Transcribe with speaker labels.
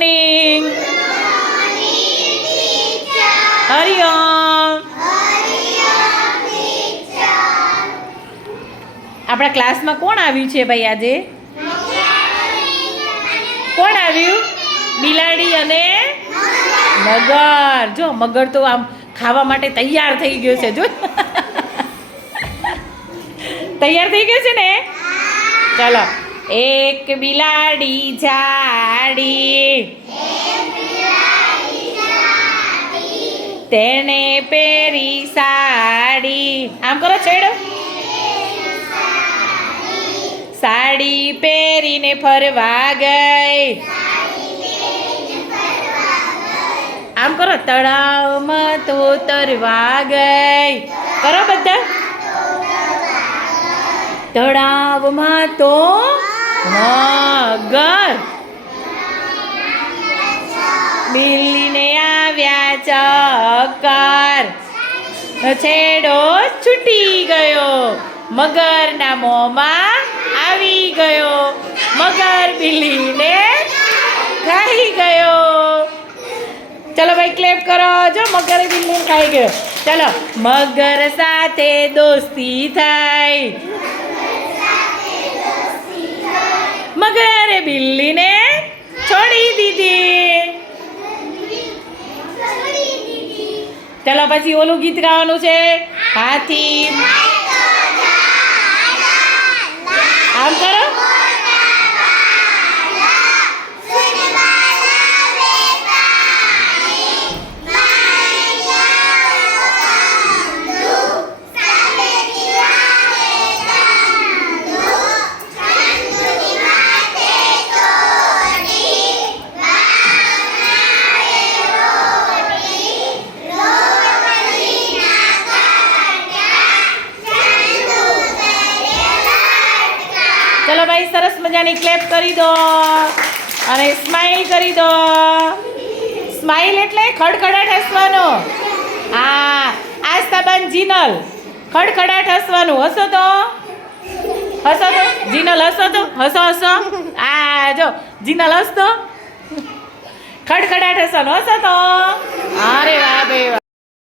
Speaker 1: Morning હરિયમ આપણા ક્લાસમાં કોણ આવ્યું છે ભાઈ આજે? કોણ આવ્યું? બિલાડી અને મગર. જો, મગર તો આમ ખાવા માટે તૈયાર થઈ ગયો છે, જો. તૈયાર થઈ ગયો છે ને? ચલો, એક બિલાડી જાડી તેને પેરી સાડી. આમ કરો, છેડો. સાડી પહેરીને ફરવા ગઈ. આમ કરો, તળાવમાં તો તરવા ગઈ. કરો બધા. તળાવમાં તો ચક્કર. છેડો છૂટી ગયો. મગરના મોંમાં આવી ગયો. મગર બિલીને ખાઈ ગયો. ચલો ભાઈ ક્લેપ કરો. જો, મગર બિલ્લી ખાઈ ગયો. ચલો, મગર સાથે દોસ્તી થાય. મગરે બિલ્લીને છોડી દીધી. ચલો પછી ઓલું ગીત ગાવાનું છે. હાથી. આમ કરો. ચલો ભાઈ, સરસ મજાની ક્લેપ કરી દો અને સ્માઈલ કરી દો. સ્માઈલ એટલે ખડખડાટ હસવાનો. હા આસ્તાબાન જીનલ. ખડખડાટ હસવાનું. હસો તો. હસો તો. જીનલ હસો તો. હસો હસો. આ, જો, જીનલ હસતો. ખડખડાટ હસવાનું. હસો તો. અરે વાહ, ભાઈ વાહ.